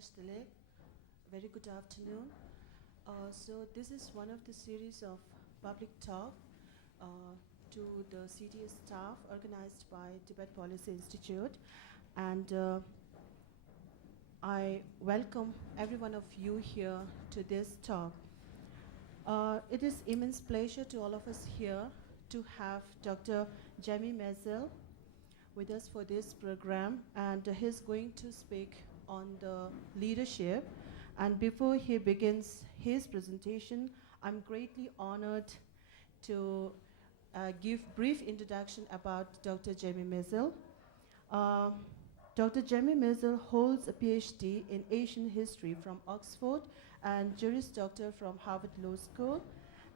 Tashtilek. Very good afternoon. So this is one of the series of public talk to the CTA staff organized by Tibet Policy Institute. And I welcome every one of you here to this talk. It is immense pleasure to all of us here to have Dr. Jamie Metzl with us for this program, and he's going to speak on the leadership. And before he begins his presentation, I'm greatly honored to give brief introduction about Dr. Jamie Metzl. Dr. Jamie Metzl holds a PhD in Asian history from Oxford and Juris Doctor from Harvard Law School,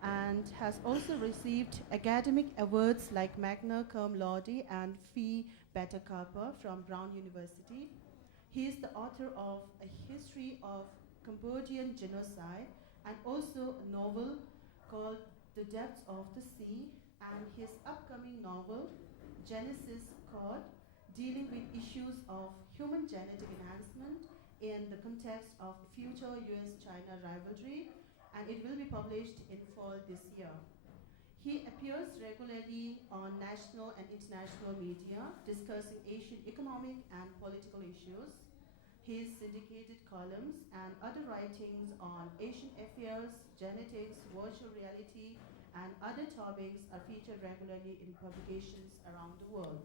and has also received academic awards like Magna Cum Laude and Phi Beta Kappa from Brown University. He is the author of A History of Cambodian Genocide and also a novel called The Depths of the Sea, and his upcoming novel, Genesis Code, dealing with issues of human genetic enhancement in the context of future US-China rivalry, and it will be published in fall this year. He appears regularly on national and international media discussing Asian economic and political issues. His syndicated columns and other writings on Asian affairs, genetics, virtual reality, and other topics are featured regularly in publications around the world.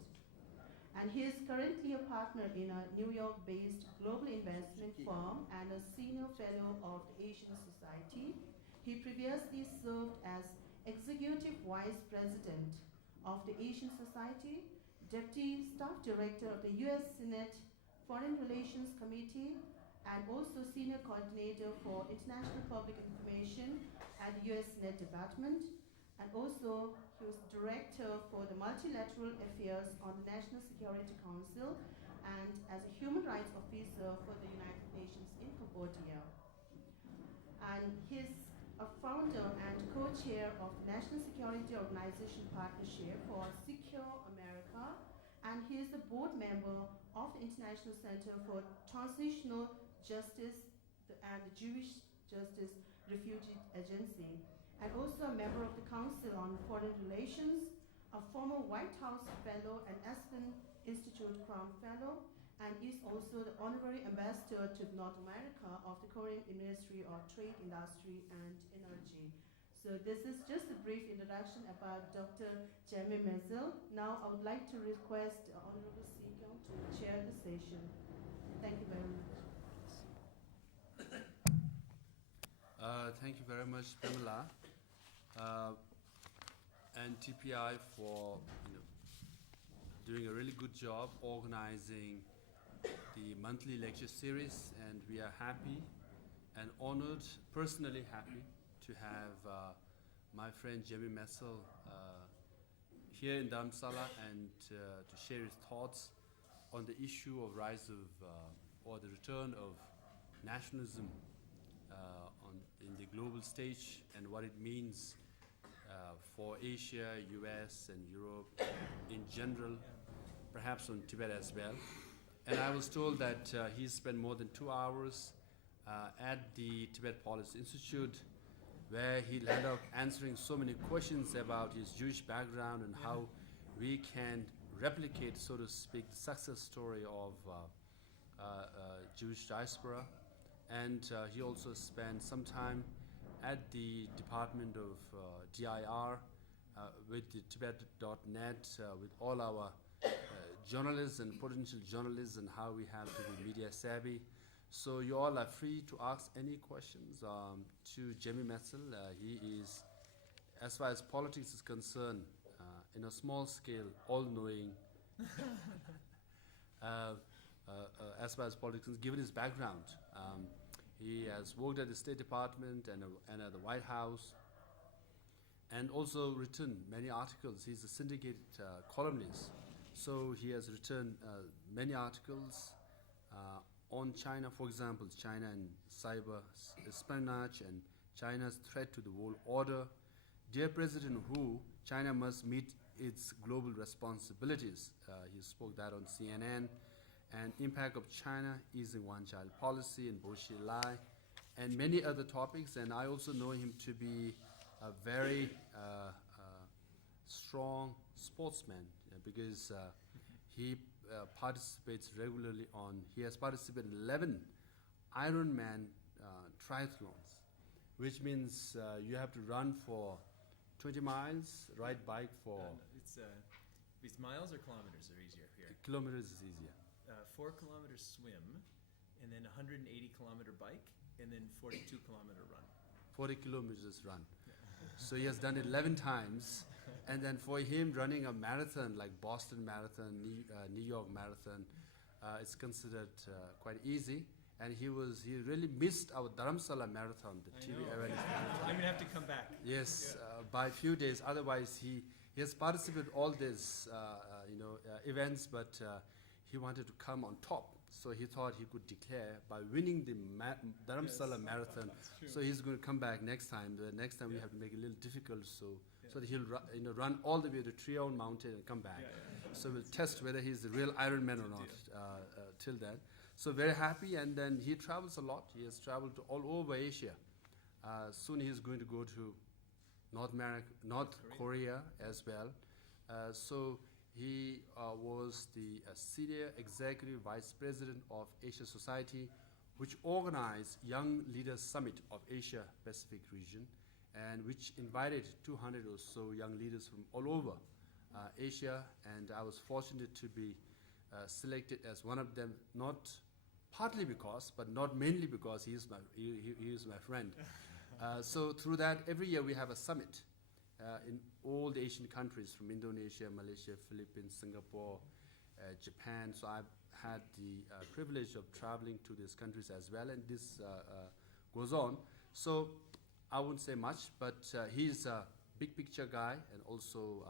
And he is currently a partner in a New York-based global investment firm and a senior fellow of the Asian Society. He previously served as Executive Vice President of the Asian Society, Deputy Staff Director of the US Senate Foreign Relations Committee, and also Senior Coordinator for International Public Information at the US Senate Department. And also, he was Director for the Multilateral Affairs on the National Security Council and as a Human Rights Officer for the United Nations in Cambodia. And he's a founder and co-chair of the National Security Organization Partnership for Secure America, and he is the board member of the International Center for Transitional Justice and the Jewish Justice Refugee Agency, and also a member of the Council on Foreign Relations, a former White House Fellow and Aspen Institute Crown Fellow, and is also the Honorary Ambassador to North America of the Korean Ministry of Trade, Industry, and Energy. So this is just a brief introduction about Dr. Jamie Metzl. Now I would like to request Honorable Seeker to chair the session. Thank you very much. Thank you very much, Pamela, and TPI for doing a really good job organizing the monthly lecture series, and we are happy and honored, personally happy, to have my friend Jamie Metzl here in Dharamsala and to share his thoughts on the issue of rise of or the return of nationalism in the global stage and what it means for Asia, US, and Europe in general, perhaps on Tibet as well. And I was told that he spent more than 2 hours at the Tibet Policy Institute, where he ended up answering so many questions about his Jewish background and how we can replicate, so to speak, the success story of Jewish diaspora. And he also spent some time at the Department of DIR with the Tibet.net, with all our journalists and potential journalists, and how we have to be media savvy. So you all are free to ask any questions to Jamie Metzl. He is, as far as politics is concerned, in a small scale, all-knowing. As far as politics is, given his background, he has worked at the State Department and at the White House, and also written many articles. He's a syndicated columnist. So he has written many articles on China, for example, China and cyber espionage and China's threat to the world order. Dear President Hu, China must meet its global responsibilities. He spoke that on CNN. and impact of China, easing one-child policy, and Boshi Lai, and many other topics. And I also know him to be a very strong sportsman because he participates regularly he has participated in 11 Ironman triathlons, which means you have to run for 20 miles, ride bike for... It's miles or kilometers are easier here? Kilometers is easier. 4 kilometers swim, and then 180-kilometer bike, and then 42-kilometer run. 40 kilometers run. So he has done it 11 times. And then for him, running a marathon like Boston Marathon, New York Marathon, it's considered quite easy. And he really missed our Dharamsala Marathon, the TV awareness marathon. I'm going to have to come back. Yes, by a few days. Otherwise, he has participated all these events, but he wanted to come on top. So he thought he could declare by winning the Dharamsala Marathon. So he's going to come back next time. The next time we have to make it a little difficult, so that he'll run all the way to Treon Mountain and come back. So we'll test whether he's the real Ironman or not till then. So very happy, and then he travels a lot. He has traveled to all over Asia. Soon he's going to go to North Korea as well. So he was the CTA Executive Vice President of Asia Society, which organized Young Leaders Summit of Asia Pacific region, and which invited 200 or so young leaders from all over Asia. And I was fortunate to be selected as one of them, not partly because, but not mainly because he is my friend. So through that, every year we have a summit in all the Asian countries, from Indonesia, Malaysia, Philippines, Singapore, Japan. So I've had the privilege of traveling to these countries as well, and this goes on. So I won't say much, but he's a big picture guy, and also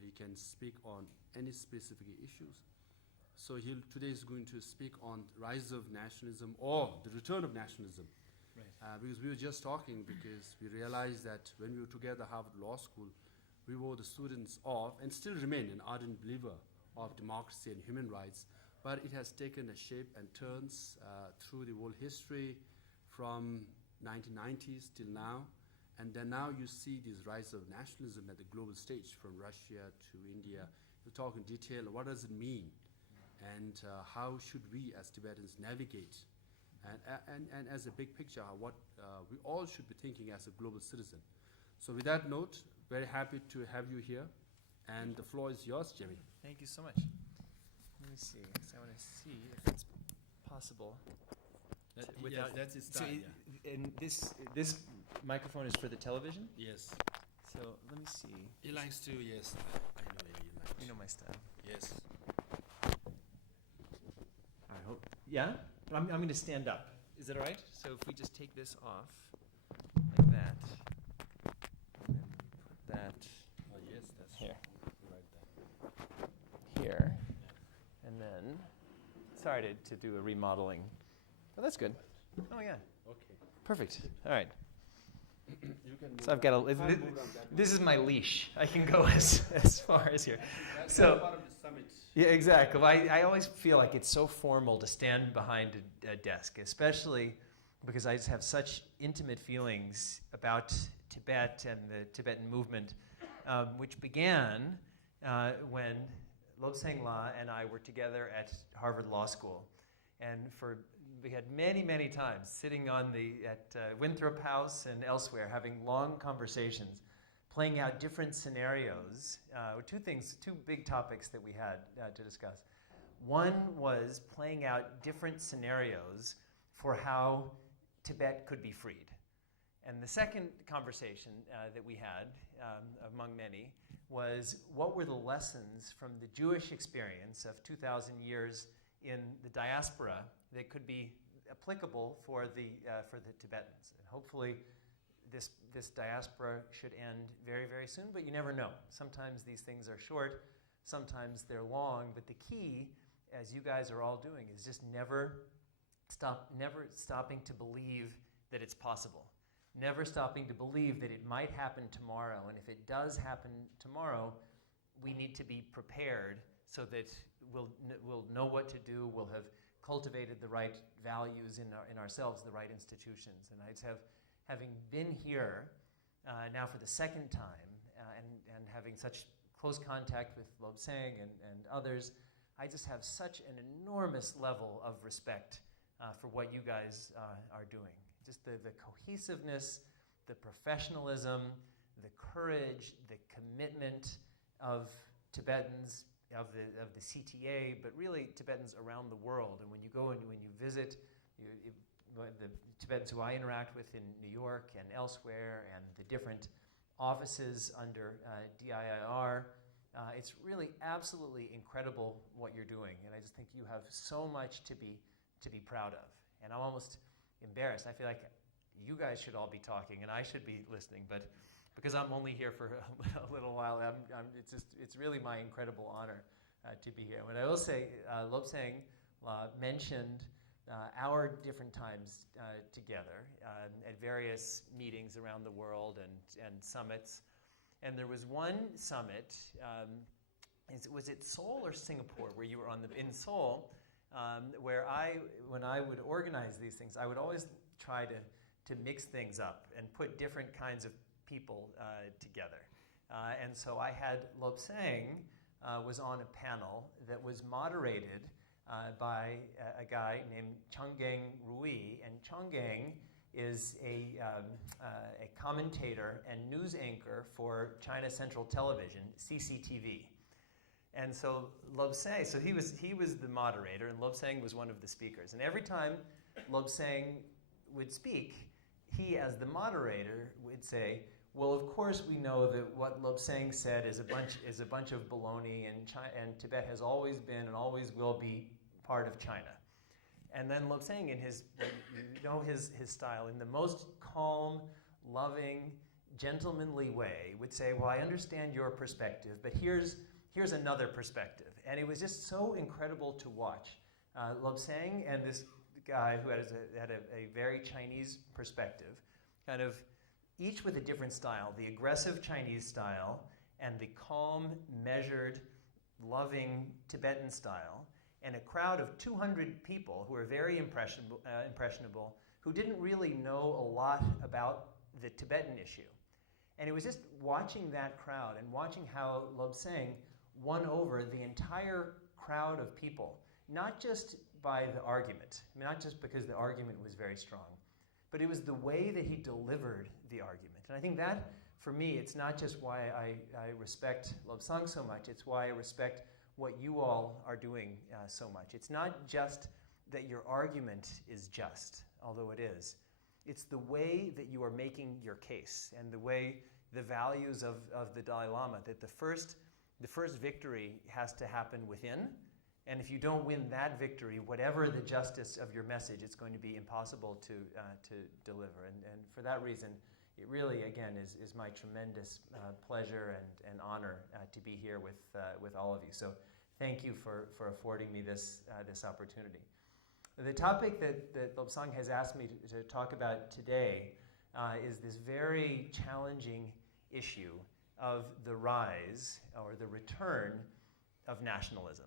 he can speak on any specific issues. So today is going to speak on rise of nationalism or the return of nationalism. Right. Because we were just talking, because we realized that when we were together at Harvard Law School, we were the students of, and still remain an ardent believer of democracy and human rights, but it has taken a shape and turns through the world history from 1990s till now. And then now you see this rise of nationalism at the global stage, from Russia to India. We'll talk in detail, what does it mean? And how should we as Tibetans navigate? And as a big picture, what we all should be thinking as a global citizen. So with that note, very happy to have you here. And the floor is yours, Jimmy. Thank you so much. Let me see, because I want to see if it's possible. That's his style, and this microphone is for the television? Yes. So let me see. He likes to, yes. I know you like. You know my style. Yes. I hope. Yeah? I'm going to stand up. Is that all right? So if we just take this off like that, and then put that Yes, that's here. Right there. Here, and then, sorry to do a remodeling. Oh, that's good. Oh, yeah. Okay. Perfect. All right. You can So I've got a, this is my leash. I can go as far as here. That's So, part of the summit. yeah, exactly. Well, I always feel like it's so formal to stand behind a desk, especially because I just have such intimate feelings about Tibet and the Tibetan movement, which began when Lobsang La and I were together at Harvard Law School. And we had many, many times sitting at Winthrop House and elsewhere, having long conversations, playing out different scenarios. Two big topics that we had to discuss. One was playing out different scenarios for how Tibet could be freed. And the second conversation that we had, among many, was what were the lessons from the Jewish experience of 2,000 years in the diaspora that could be applicable for the Tibetans. And hopefully this diaspora should end very, very soon, but you never know. Sometimes these things are short, sometimes they're long, but the key, as you guys are all doing, is just never stopping to believe that it's possible. Never stopping to believe that it might happen tomorrow, and if it does happen tomorrow, we need to be prepared so that will know what to do, will have cultivated the right values in ourselves, the right institutions. And I just having been here now for the second time and having such close contact with Lobsang and others, I just have such an enormous level of respect for what you guys are doing. Just the cohesiveness, the professionalism, the courage, the commitment of Tibetans, of the CTA, but really Tibetans around the world. And when you go and when you visit, the Tibetans who I interact with in New York and elsewhere, and the different offices under DIIR, it's really absolutely incredible what you're doing. And I just think you have so much to be proud of. And I'm almost embarrassed. I feel like you guys should all be talking and I should be listening, but because I'm only here for a little while, it's really my incredible honor to be here. What I will say, Lobsang mentioned our different times together at various meetings around the world and summits. And there was one summit, was it Seoul or Singapore, where you were in Seoul, where when I would organize these things, I would always try to mix things up and put different kinds of people together. And so I had Lobsang was on a panel that was moderated by a guy named Changgang Rui, and Changgang is a commentator and news anchor for China Central Television, CCTV. And so Lobsang, so he was the moderator, and Lobsang was one of the speakers. And every time Lobsang would speak, he, as the moderator, would say, well, of course we know that what Lobsang said is a bunch of baloney, and Tibet has always been and always will be part of China. And then Lobsang, in his style, in the most calm, loving, gentlemanly way, would say, well, I understand your perspective, but here's another perspective. And it was just so incredible to watch. Lobsang and this guy who had a very Chinese perspective, kind of each with a different style, the aggressive Chinese style and the calm, measured, loving Tibetan style, and a crowd of 200 people who were very impressionable, who didn't really know a lot about the Tibetan issue. And it was just watching that crowd and watching how Lobsang won over the entire crowd of people, not just by the argument, not just because the argument was very strong, but it was the way that he delivered the argument. And I think that, for me, it's not just why I respect Lobsang so much, it's why I respect what you all are doing so much. It's not just that your argument is just, although it is. It's the way that you are making your case and the way the values of the Dalai Lama, that the first victory has to happen within. And if you don't win that victory, whatever the justice of your message, it's going to be impossible to deliver. And for that reason, it really, again, is my tremendous pleasure and honor to be here with all of you. So thank you for affording me this opportunity. The topic that Lobsang has asked me to talk about today is this very challenging issue of the rise or the return of nationalism.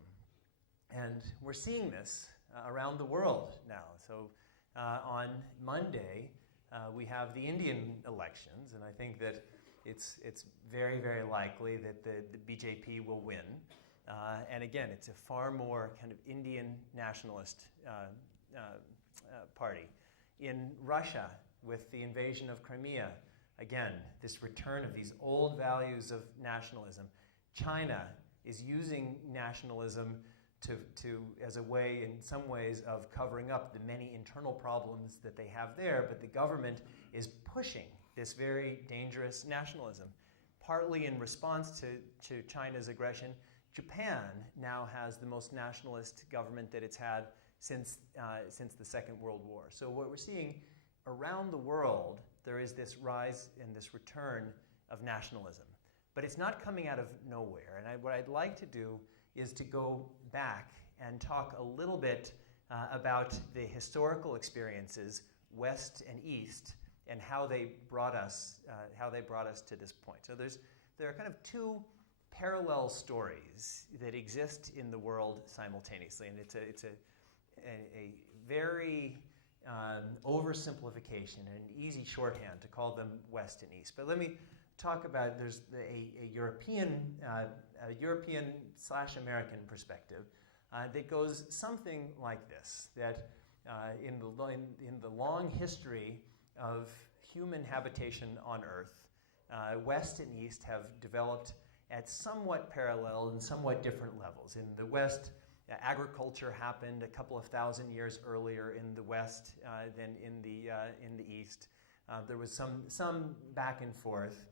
And we're seeing this around the world now. So on Monday, we have the Indian elections, and I think that it's very, very likely that the BJP will win. And again, it's a far more kind of Indian nationalist party. In Russia, with the invasion of Crimea, again, this return of these old values of nationalism. China is using nationalism to as a way, in some ways, of covering up the many internal problems that they have there, but the government is pushing this very dangerous nationalism. Partly in response to China's aggression, Japan now has the most nationalist government that it's had since the Second World War. So what we're seeing around the world, there is this rise and this return of nationalism. But it's not coming out of nowhere. And what I'd like to do is to go back and talk a little bit about the historical experiences, West and East, and how they brought us to this point. So there are kind of two parallel stories that exist in the world simultaneously, and it's a very oversimplification and an easy shorthand to call them West and East. But let me talk about, there's a European/American perspective that goes something like this, that in the long history of human habitation on Earth, West and East have developed at somewhat parallel and somewhat different levels. In the West, agriculture happened a couple of thousand years earlier in the West than in the East. There was some back and forth.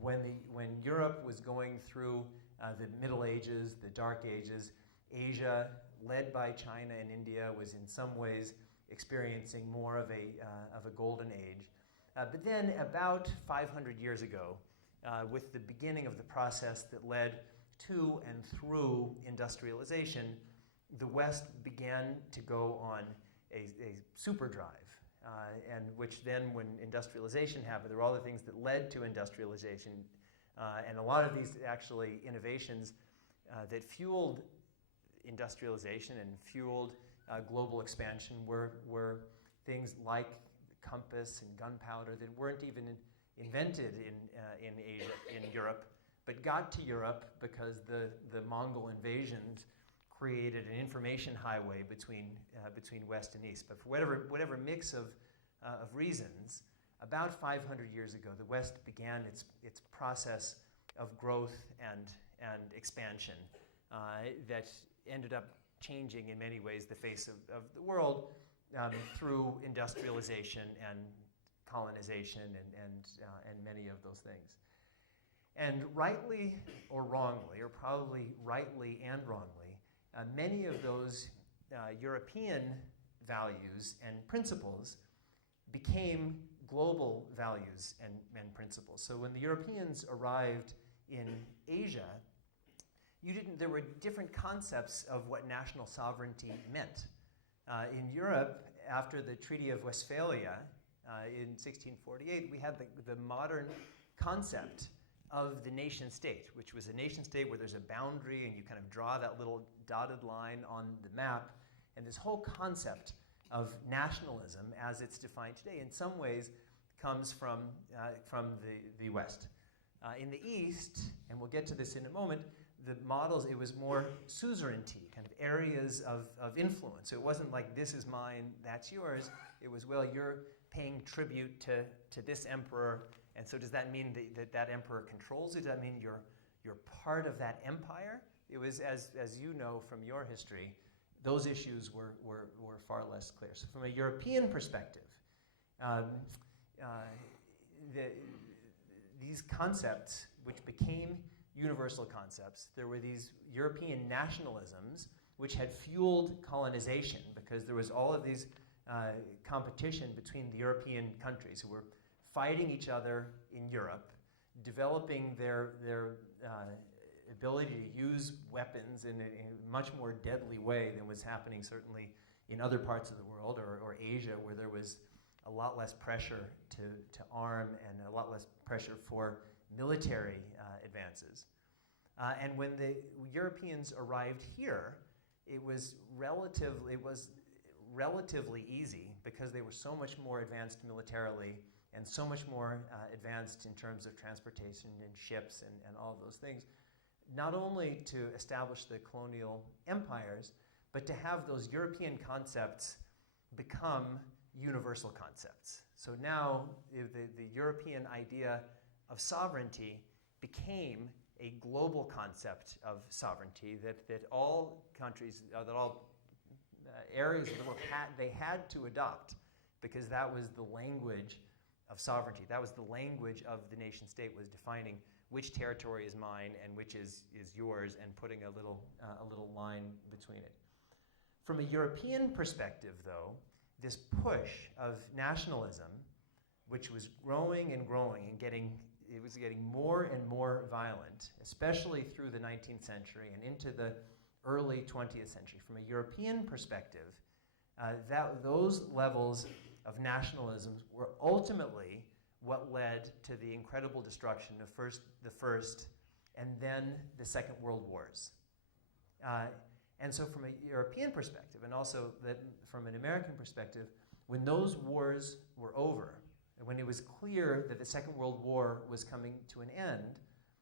When Europe was going through the Middle Ages, the Dark Ages, Asia, led by China and India, was in some ways experiencing more of a golden age. But then about 500 years ago, with the beginning of the process that led to and through industrialization, the West began to go on a superdrive. And which then, when industrialization happened, there were all the things that led to industrialization. And a lot of these actually innovations that fueled industrialization and fueled global expansion were things like the compass and gunpowder that weren't even invented in Asia, in Europe, but got to Europe because the Mongol invasions created an information highway between West and East. But for whatever mix of reasons, about 500 years ago, the West began its process of growth and expansion that ended up changing in many ways the face of the world through industrialization and colonization and many of those things. And rightly or wrongly, or probably rightly and wrongly, many of those European values and principles became global values and principles. So when the Europeans arrived in Asia, there were different concepts of what national sovereignty meant. In Europe, after the Treaty of Westphalia in 1648, we had the modern concept of the nation state, which was a nation state where there's a boundary and you kind of draw that little dotted line on the map. And this whole concept of nationalism, as it's defined today, in some ways comes from the West. In the East, and we'll get to this in a moment, the models, it was more suzerainty, kind of areas of influence. So it wasn't like, this is mine, that's yours. It was, well, you're paying tribute to this emperor, and so does that mean that emperor controls it? Does that mean you're part of that empire? It was, as you know from your history, those issues were far less clear. So from a European perspective, these concepts, which became universal concepts, there were these European nationalisms which had fueled colonization, because there was all of these competition between the European countries who were fighting each other in Europe, developing their ability to use weapons in a much more deadly way than was happening certainly in other parts of the world, or Asia, where there was a lot less pressure to arm and a lot less pressure for military advances. And when the Europeans arrived here, it was relatively easy, because they were so much more advanced militarily and so much more advanced in terms of transportation and ships and all those things, not only to establish the colonial empires, but to have those European concepts become universal concepts. So now the European idea of sovereignty became a global concept of sovereignty that all countries, that all areas of the world had to adopt, because that was the language of sovereignty. That was the language of the nation state, was defining which territory is mine and which is yours, and putting a little line between it. From a European perspective, though, this push of nationalism, which was growing and growing and getting more and more violent, especially through the 19th century and into the early 20th century. From a European perspective, those levels of nationalism were ultimately what led to the incredible destruction of the first and then the Second World Wars. And so from a European perspective, and also from an American perspective, when those wars were over, and when it was clear that the Second World War was coming to an end,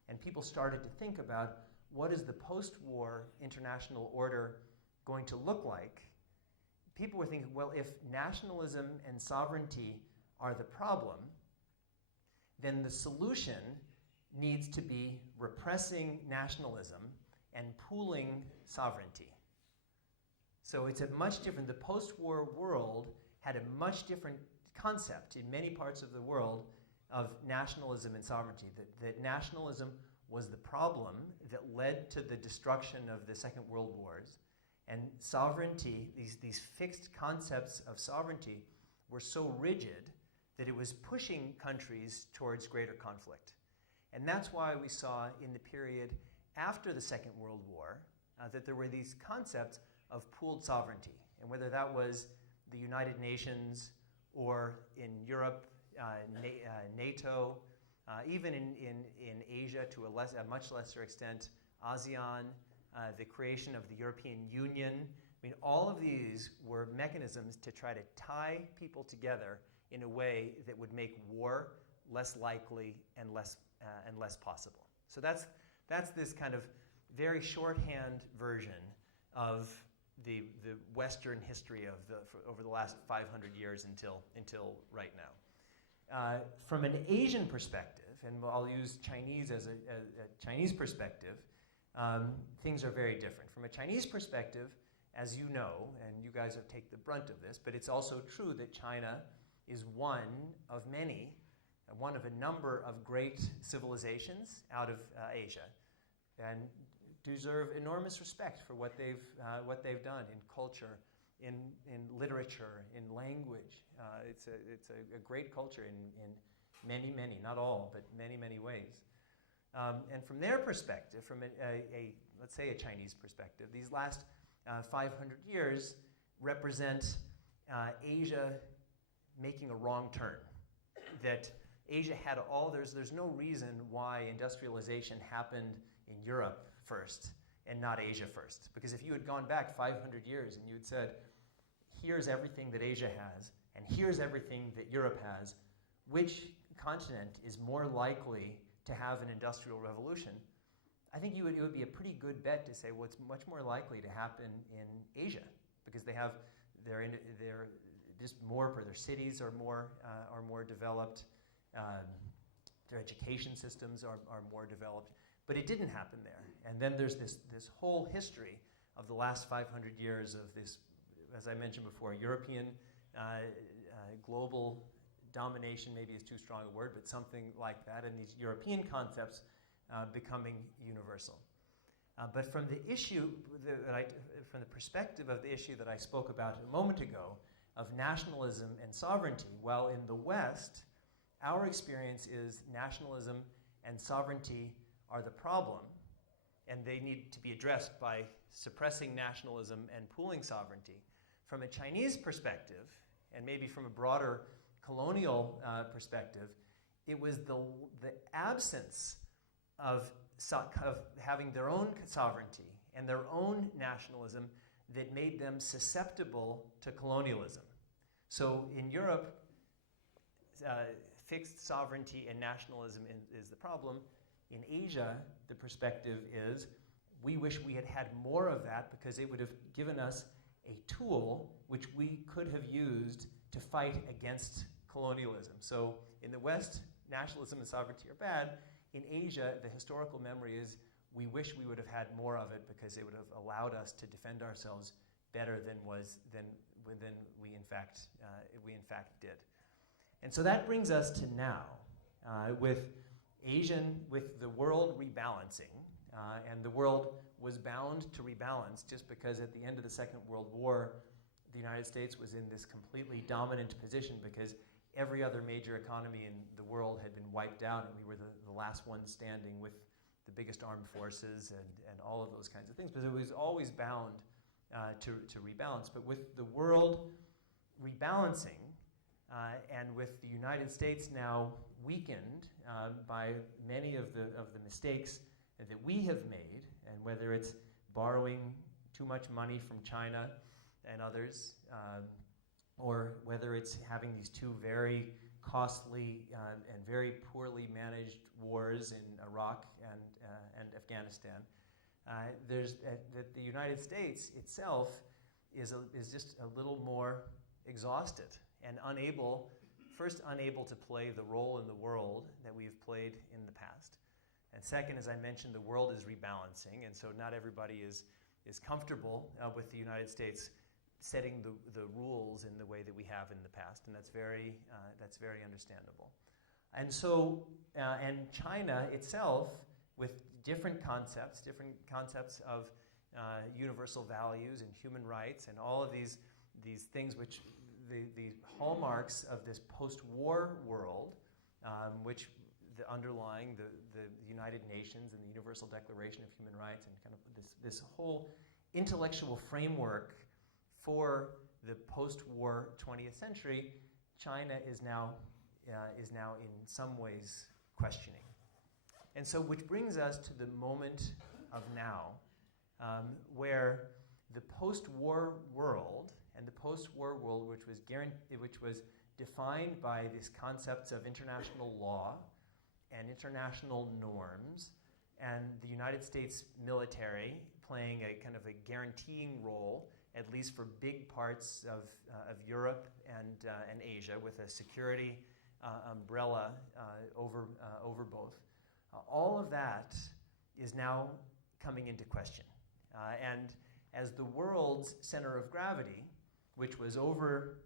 and people started to think about what is the post-war international order going to look like, people were thinking, well, if nationalism and sovereignty are the problem, then the solution needs to be repressing nationalism and pooling sovereignty. So it's a much different, the post-war world had a much different concept in many parts of the world of nationalism and sovereignty, that nationalism was the problem that led to the destruction of the Second World Wars, and sovereignty, these fixed concepts of sovereignty were so rigid that it was pushing countries towards greater conflict. And that's why we saw in the period after the Second World War that there were these concepts of pooled sovereignty. And whether that was the United Nations or in Europe, NATO, even in Asia to a much lesser extent, ASEAN, the creation of the European Union. I mean, all of these were mechanisms to try to tie people together in a way that would make war less likely and less possible. So that's this kind of very shorthand version of the Western history of over the last 500 years until right now. From an Asian perspective, and I'll use Chinese as a Chinese perspective, things are very different. From a Chinese perspective, as you know, and you guys have taken the brunt of this, but it's also true that China is one of many, one of a number of great civilizations out of Asia, and deserve enormous respect for what they've done in culture, in literature, in language. It's a great culture in many, not all, but many ways. And from their perspective, from let's say a Chinese perspective, these last 500 years represent Asia making a wrong turn. That Asia had there's no reason why industrialization happened in Europe first and not Asia first. Because if you had gone back 500 years and you had said, here's everything that Asia has, and here's everything that Europe has, which continent is more likely to have an industrial revolution? I think it would be a pretty good bet to say, well, it's much more likely to happen in Asia, because they're just more, their cities are more developed, their education systems are more developed, but it didn't happen there. And then there's this whole history of the last 500 years of this, as I mentioned before, European global domination, maybe is too strong a word, but something like that, and these European concepts becoming universal. But from the issue, from the perspective of the issue that I spoke about a moment ago, of nationalism and sovereignty, while in the West, our experience is nationalism and sovereignty are the problem, and they need to be addressed by suppressing nationalism and pooling sovereignty. From a Chinese perspective, and maybe from a broader colonial perspective, it was the absence of having their own sovereignty and their own nationalism that made them susceptible to colonialism. So in Europe, fixed sovereignty and nationalism is the problem. In Asia, the perspective is, we wish we had had more of that because it would have given us a tool which we could have used to fight against colonialism. So in the West, nationalism and sovereignty are bad. In Asia, the historical memory is, we wish we would have had more of it because it would have allowed us to defend ourselves better than we in fact did. And so that brings us to now, with the world rebalancing, and the world was bound to rebalance just because at the end of the Second World War, the United States was in this completely dominant position because every other major economy in the world had been wiped out, and we were the last ones standing with the biggest armed forces and all of those kinds of things. But it was always bound to rebalance. But with the world rebalancing, and with the United States now weakened by many of the mistakes that we have made, and whether it's borrowing too much money from China and others, or whether it's having these two very costly and very poorly managed wars in Iraq and Afghanistan, that the United States itself is just a little more exhausted and unable to play the role in the world that we have played in the past. And second, as I mentioned, the world is rebalancing, and so not everybody is comfortable with the United States setting the rules in the way that we have in the past, and that's very understandable. And so, and China itself, with different concepts of universal values and human rights, and all of these things which the hallmarks of this post-war world, which underlying the United Nations and the Universal Declaration of Human Rights, and kind of this whole intellectual framework for the post-war 20th century, China is now in some ways questioning. And so, which brings us to the moment of now, where the post-war world, and the post-war world which was defined by these concepts of international law and international norms, and the United States military playing a kind of a guaranteeing role, at least for big parts of Europe and Asia, with a security umbrella over both. All of that is now coming into question. And as the world's center of gravity, which was over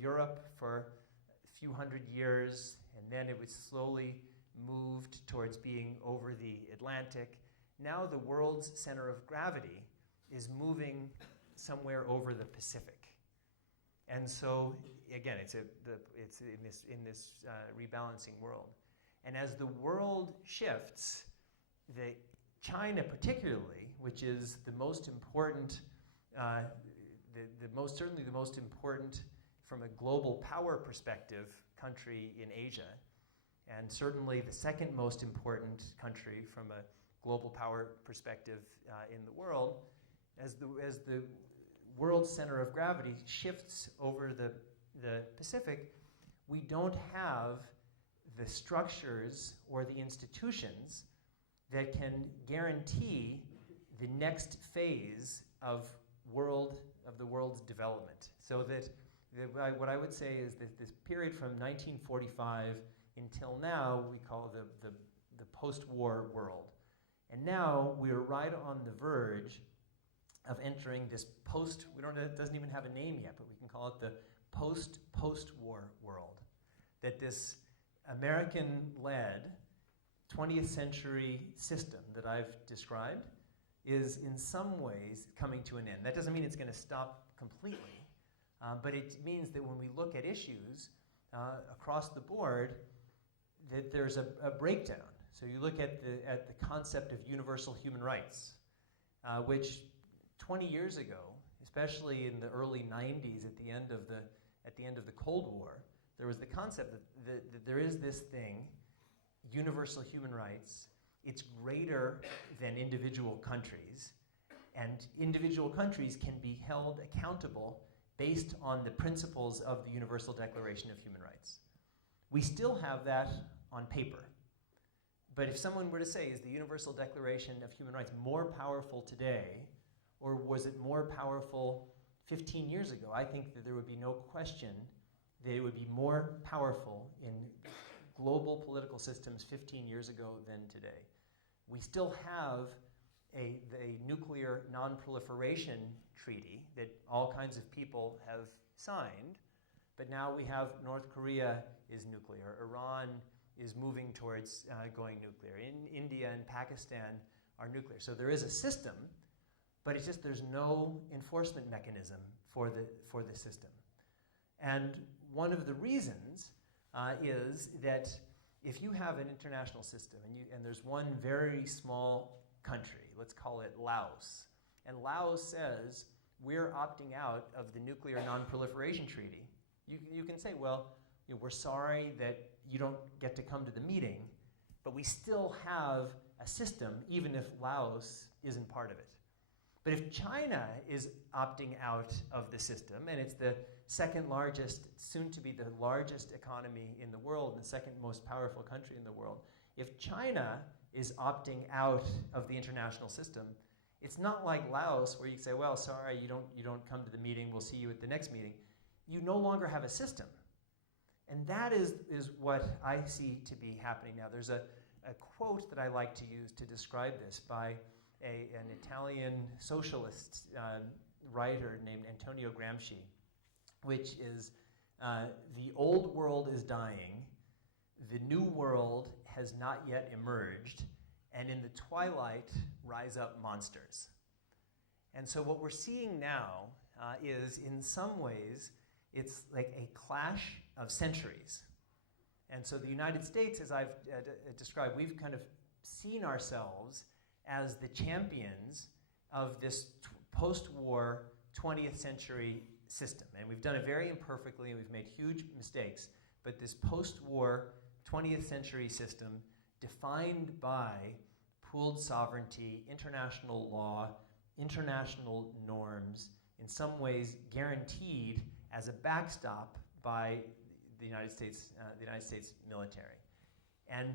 Europe for a few hundred years, and then it was slowly moved towards being over the Atlantic, now the world's center of gravity is moving somewhere over the Pacific. And so, again, it's in this rebalancing world. And as the world shifts, China particularly, which is the most important, certainly the most important from a global power perspective country in Asia, and certainly the second most important country from a global power perspective in the world, as the world's center of gravity shifts over the Pacific, we don't have the structures or the institutions that can guarantee the next phase of the world's development. So that what I would say is that this period from 1945 until now we call the post-war world. And now we're right on the verge of entering this it doesn't even have a name yet, but we can call it the post-war world. That this American-led 20th century system that I've described is in some ways coming to an end. That doesn't mean it's going to stop completely, but it means that when we look at issues across the board, that there's a breakdown. So you look at the concept of universal human rights, which 20 years ago, especially in the early 90s, at the end of the Cold War, there was the concept that there is this thing, universal human rights. It's greater than individual countries, and individual countries can be held accountable based on the principles of the Universal Declaration of Human Rights. We still have that on paper. But if someone were to say, is the Universal Declaration of Human Rights more powerful today, or was it more powerful 15 years ago? I think that there would be no question that it would be more powerful in global political systems 15 years ago than today. We still have a nuclear non-proliferation treaty that all kinds of people have signed, but now we have North Korea is nuclear, Iran is moving towards going nuclear, India and Pakistan are nuclear. So there is a system, but it's just there's no enforcement mechanism for the system. And one of the reasons is that if you have an international system and there's one very small country, let's call it Laos, and Laos says, we're opting out of the nuclear non-proliferation treaty, you can say, well, we're sorry that you don't get to come to the meeting, but we still have a system, even if Laos isn't part of it. But if China is opting out of the system, and it's the second largest, soon to be the largest economy in the world, and the second most powerful country in the world, if China is opting out of the international system, it's not like Laos where you say, well, sorry, you don't come to the meeting, we'll see you at the next meeting. You no longer have a system. And that is what I see to be happening now. There's a quote that I like to use to describe this by an Italian socialist writer named Antonio Gramsci, which is, the old world is dying, the new world has not yet emerged, and in the twilight rise up monsters. And so what we're seeing now is, in some ways, it's like a clash of centuries. And so the United States, as I've described, we've kind of seen ourselves as the champions of this post-war 20th century system. And we've done it very imperfectly, and we've made huge mistakes. But this post-war 20th century system, defined by pooled sovereignty, international law, international norms, in some ways guaranteed as a backstop by the United States military. And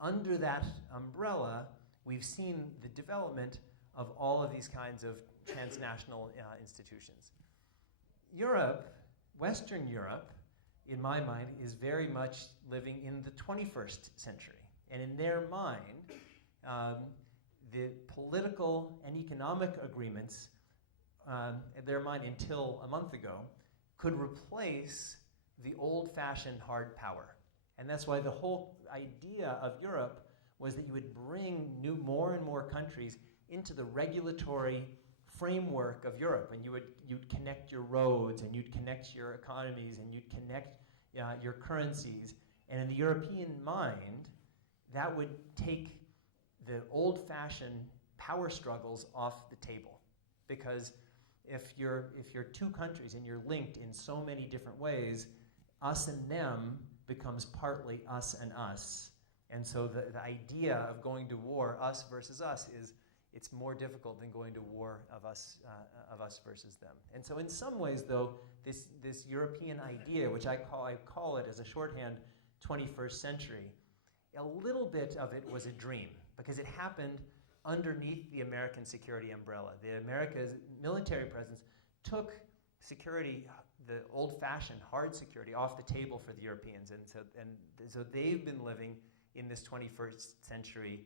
under that umbrella, we've seen the development of all of these kinds of transnational institutions. Europe, Western Europe, in my mind, is very much living in the 21st century. And in their mind, the political and economic agreements, in their mind until a month ago, could replace the old-fashioned hard power. And that's why the whole idea of Europe was that you would bring more and more countries into the regulatory framework of Europe, and you'd connect your roads, and you'd connect your economies, and you'd connect your currencies. And in the European mind, that would take the old-fashioned power struggles off the table. Because if you're two countries and you're linked in so many different ways, us and them becomes partly us and us. And so the idea of going to war, us versus us, it's more difficult than going to war of us versus them. And so in some ways, though, this European idea, which I call it as a shorthand 21st century, a little bit of it was a dream, because it happened underneath the American security umbrella. America's military presence took security, the old-fashioned hard security, off the table for the Europeans. And so they've been living in this 21st century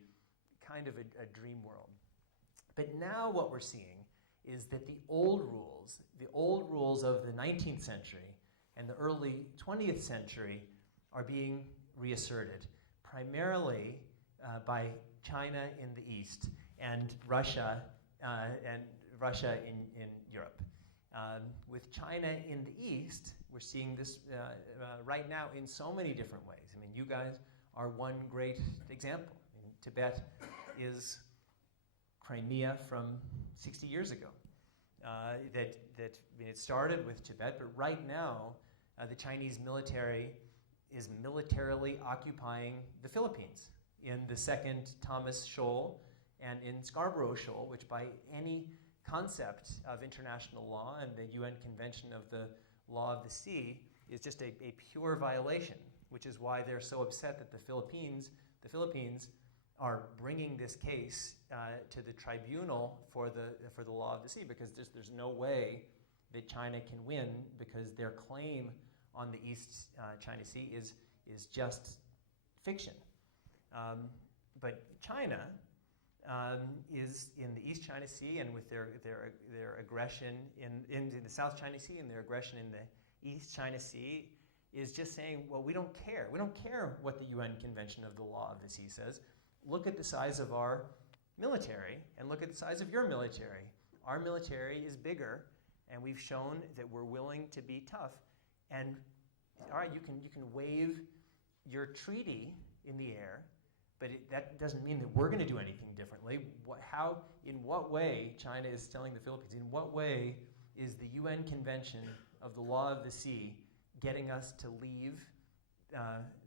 kind of a dream world. But now what we're seeing is that the old rules of the 19th century and the early 20th century are being reasserted, primarily by China in the East and Russia in Europe. With China in the East, we're seeing this right now in so many different ways. I mean, you guys are one great example. I mean, Tibet is Crimea from 60 years ago. It started with Tibet, but right now, the Chinese military is militarily occupying the Philippines in the second Thomas Shoal and in Scarborough Shoal, which by any concept of international law and the UN Convention of the Law of the Sea is just a pure violation, which is why they're so upset that the Philippines are bringing this case to the tribunal for the Law of the Sea, because there's no way that China can win, because their claim on the East China Sea is just fiction. But China is in the East China Sea, and with their aggression in the South China Sea and their aggression in the East China Sea, is just saying, well, we don't care. We don't care what the UN Convention of the Law of the Sea says. Look at the size of our military, and look at the size of your military. Our military is bigger, and we've shown that we're willing to be tough. And all right, you can wave your treaty in the air, but that doesn't mean that we're going to do anything differently. In what way, China is telling the Philippines, in what way is the UN Convention of the Law of the Sea getting us to leave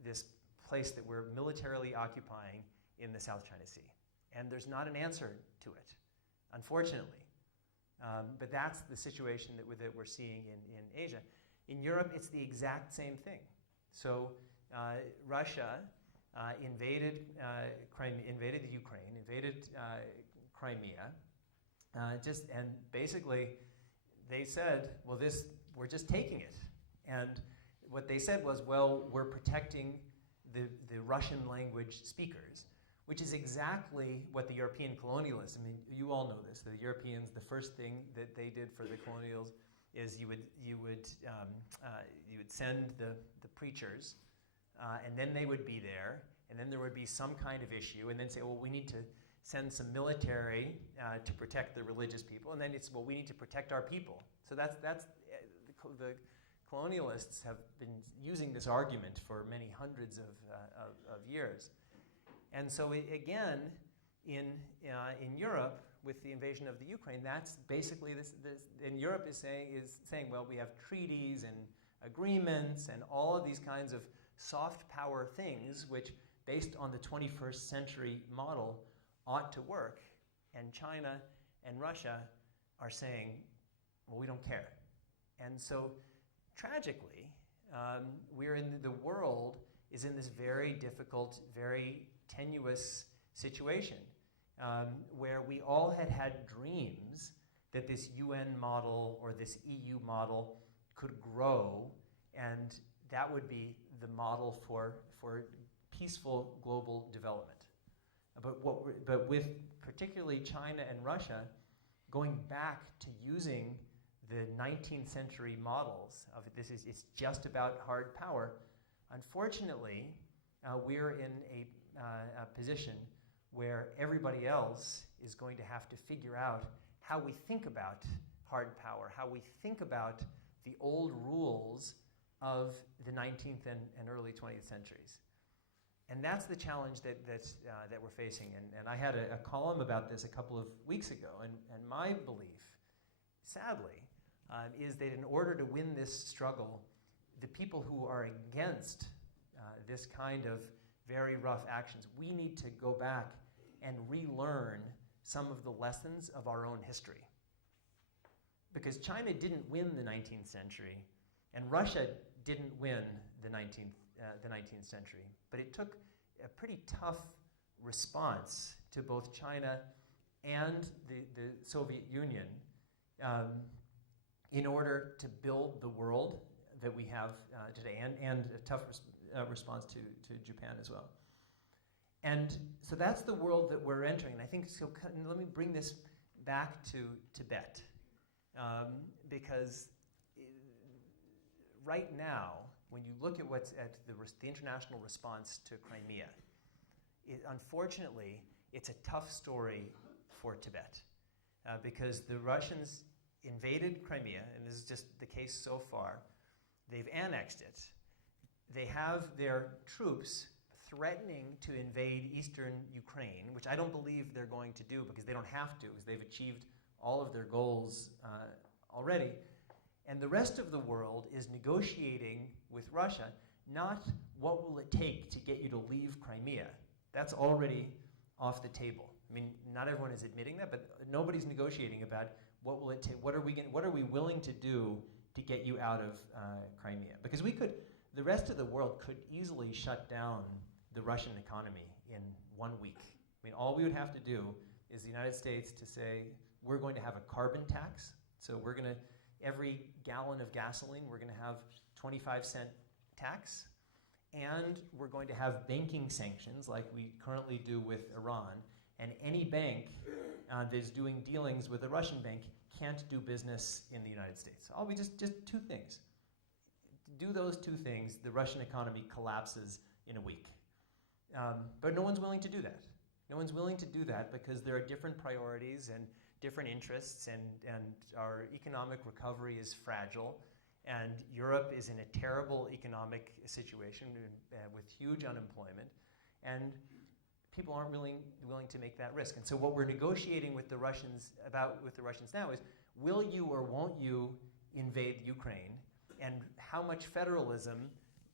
this place that we're militarily occupying in the South China Sea? And there's not an answer to it, unfortunately. But that's the situation that we're seeing in Asia. In Europe, it's the exact same thing. So Russia invaded the Ukraine, invaded Crimea, and basically they said, well, we're just taking it. And what they said was, well, we're protecting the Russian language speakers, which is exactly what the European colonialists, I mean, you all know this, the Europeans, the first thing that they did for the colonials is you would send the preachers, and then they would be there, and then there would be some kind of issue, and then say, well, we need to send some military to protect the religious people, and then it's, well, we need to protect our people. So that's the colonialists have been using this argument for many hundreds of years. And so again, in Europe, with the invasion of the Ukraine, that's basically this and Europe is saying, well, we have treaties and agreements and all of these kinds of soft power things, which, based on the 21st century model, ought to work. And China and Russia are saying, well, we don't care. And so, tragically, the world is in this very difficult, very tenuous situation where we all had dreams that this UN model or this EU model could grow, and that would be the model for peaceful global development. But with particularly China and Russia going back to using the 19th century models of it's just about hard power, unfortunately, we're in a position where everybody else is going to have to figure out how we think about hard power, how we think about the old rules of the 19th and early 20th centuries. And that's the challenge that we're facing. And I had a column about this a couple of weeks ago, and my belief, sadly, is that in order to win this struggle, the people who are against this kind of very rough actions, we need to go back and relearn some of the lessons of our own history. Because China didn't win the 19th century, and Russia didn't win the 19th century, but it took a pretty tough response to both China and the Soviet Union in order to build the world that we have today, and a tough response to Japan as well. And so that's the world that we're entering. And I think, so let me bring this back to Tibet, because right now, when you look at what's at the international response to Crimea, unfortunately, it's a tough story for Tibet, because the Russians invaded Crimea, and this is just the case so far. They've annexed it. They have their troops threatening to invade eastern Ukraine, which I don't believe they're going to do because they don't have to, because they've achieved all of their goals already. And the rest of the world is negotiating with Russia, not what will it take to get you to leave Crimea. That's already off the table. I mean, not everyone is admitting that, but nobody's negotiating about what will it take, what are we willing to do to get you out of Crimea? Because the rest of the world could easily shut down the Russian economy in 1 week. I mean, all we would have to do is the United States to say, we're going to have a carbon tax. So we're going to, every gallon of gasoline, we're going to have 25-cent tax. And we're going to have banking sanctions like we currently do with Iran. And any bank that is doing dealings with a Russian bank can't do business in the United States. All we just two things. Do those two things, the Russian economy collapses in a week. But no one's willing to do that. No one's willing to do that because there are different priorities and different interests, and our economic recovery is fragile, and Europe is in a terrible economic situation with huge unemployment, and people aren't willing to make that risk. And so what we're negotiating with the Russians now is, will you or won't you invade Ukraine, and how much federalism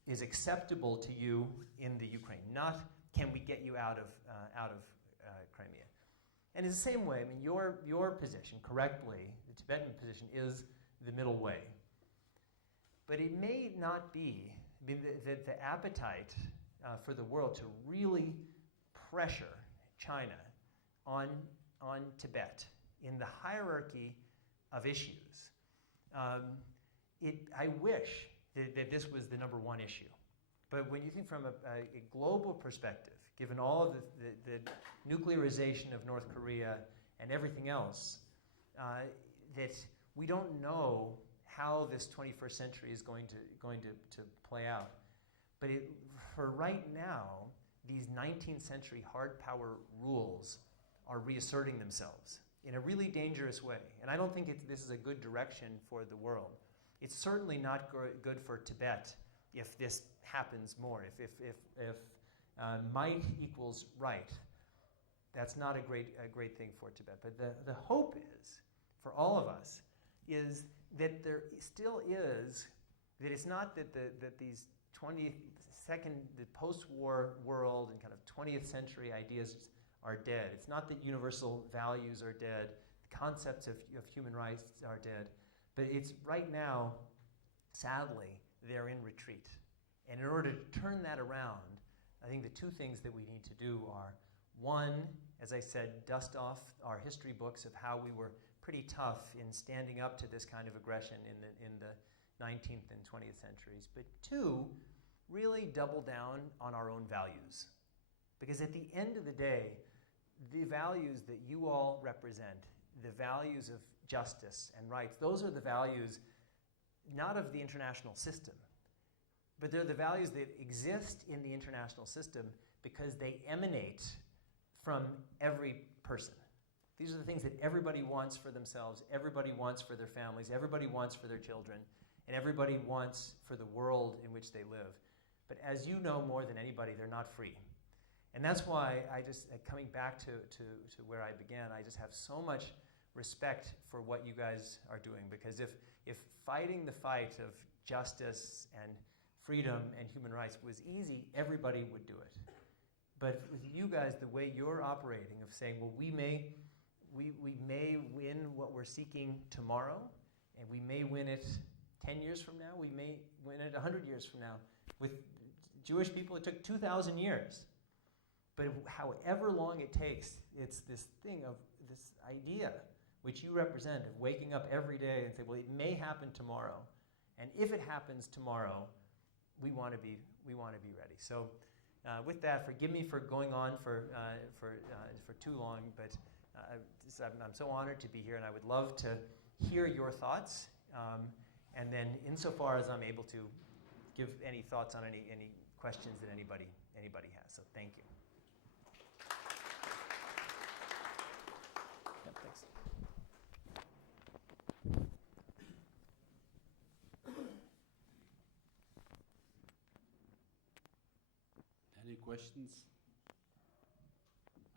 is acceptable to you in the Ukraine? Not can we get you out of Crimea. And in the same way, I mean, your position, correctly, the Tibetan position is the middle way. But it may not be, I mean, the appetite for the world to really pressure China on Tibet in the hierarchy of issues. I wish that this was the number one issue. But when you think from a global perspective, given all of the nuclearization of North Korea and everything else, that we don't know how this 21st century is going to play out. But for right now, these 19th century hard power rules are reasserting themselves in a really dangerous way. And I don't think this is a good direction for the world. It's certainly not good for Tibet if this happens more. If might equals right, that's not a great thing for Tibet. But the hope is, for all of us, is that there still is, that it's not that these 22nd, the post-war world and kind of 20th century ideas are dead. It's not that universal values are dead, the concepts of human rights are dead, but it's right now, sadly, they're in retreat. And in order to turn that around, I think the two things that we need to do are, one, as I said, dust off our history books of how we were pretty tough in standing up to this kind of aggression in the 19th and 20th centuries. But two, really double down on our own values. Because at the end of the day, the values that you all represent, the values of justice and rights, those are the values not of the international system, but they're the values that exist in the international system because they emanate from every person. These are the things that everybody wants for themselves, everybody wants for their families, everybody wants for their children, and everybody wants for the world in which they live. But as you know more than anybody, they're not free. And that's why I just, coming back to where I began, I just have so much respect for what you guys are doing. Because if fighting the fight of justice and freedom and human rights was easy, everybody would do it. But with you guys, the way you're operating of saying, well, we may win what we're seeking tomorrow, and we may win it 10 years from now, we may win it 100 years from now. With Jewish people, it took 2,000 years. But however long it takes, it's this thing of this idea which you represent of waking up every day and say, well, it may happen tomorrow. And if it happens tomorrow, we want to be ready. So with that, forgive me for going on for too long, but I'm so honored to be here, and I would love to hear your thoughts. And then insofar as I'm able to give any thoughts on any questions that anybody has. So thank you. Yep, thanks. Any questions?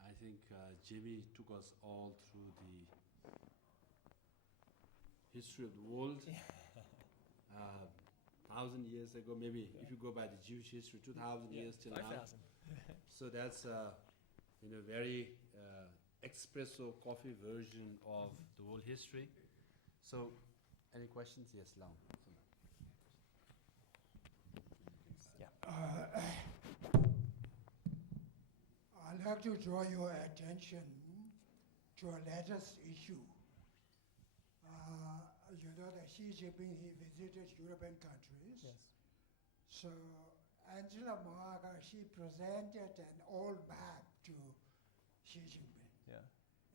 I think Jimmy took us all through the history of the world. 1,000 years ago, maybe if you go by the Jewish history, 2,000 years till 5,000. now. So that's very espresso coffee version of the world history. So, any questions? Yes, Lam. Yeah. I'd like to draw your attention to a latest issue. You know that Xi Jinping, he visited European countries. Yes. So Angela Merkel, she presented an old map to Xi Jinping. Yeah.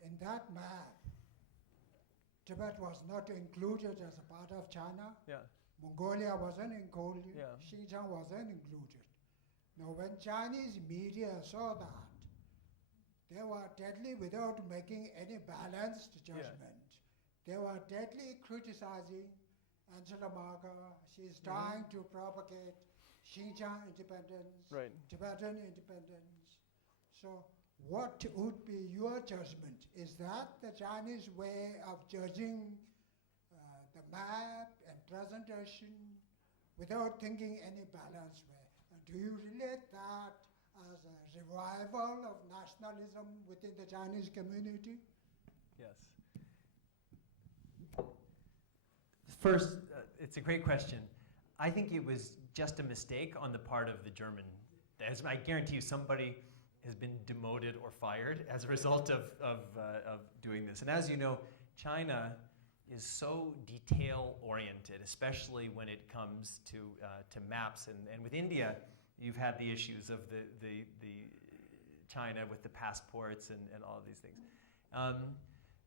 In that map, Tibet was not included as a part of China. Yeah. Mongolia wasn't included. Yeah. Xinjiang wasn't included. Now, when Chinese media saw that, they were deadly without making any balanced judgment. They were deadly criticizing Angela Merkel. She's trying to propagate Xinjiang independence, Right. Tibetan independence. So what would be your judgment? Is that the Chinese way of judging the map and presentation without thinking any balanced way? Do you relate that as a revival of nationalism within the Chinese community? Yes. First, it's a great question. I think it was just a mistake on the part of the German. As I guarantee you, somebody has been demoted or fired as a result of doing this. And as you know, China is so detail-oriented, especially when it comes to maps. And with India, you've had the issues of the China with the passports and all of these things.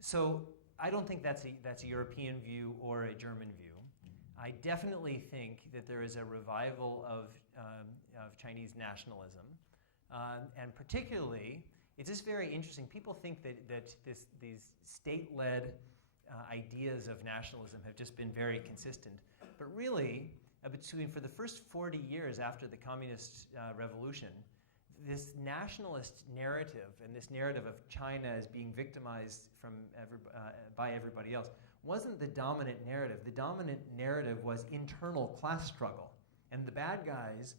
So I don't think that's a European view or a German view. I definitely think that there is a revival of Chinese nationalism. And particularly, it's just very interesting. People think that these state-led ideas of nationalism have just been very consistent. But really, for the first 40 years after the Communist Revolution, this nationalist narrative and this narrative of China as being victimized by everybody else wasn't the dominant narrative. The dominant narrative was internal class struggle. And the bad guys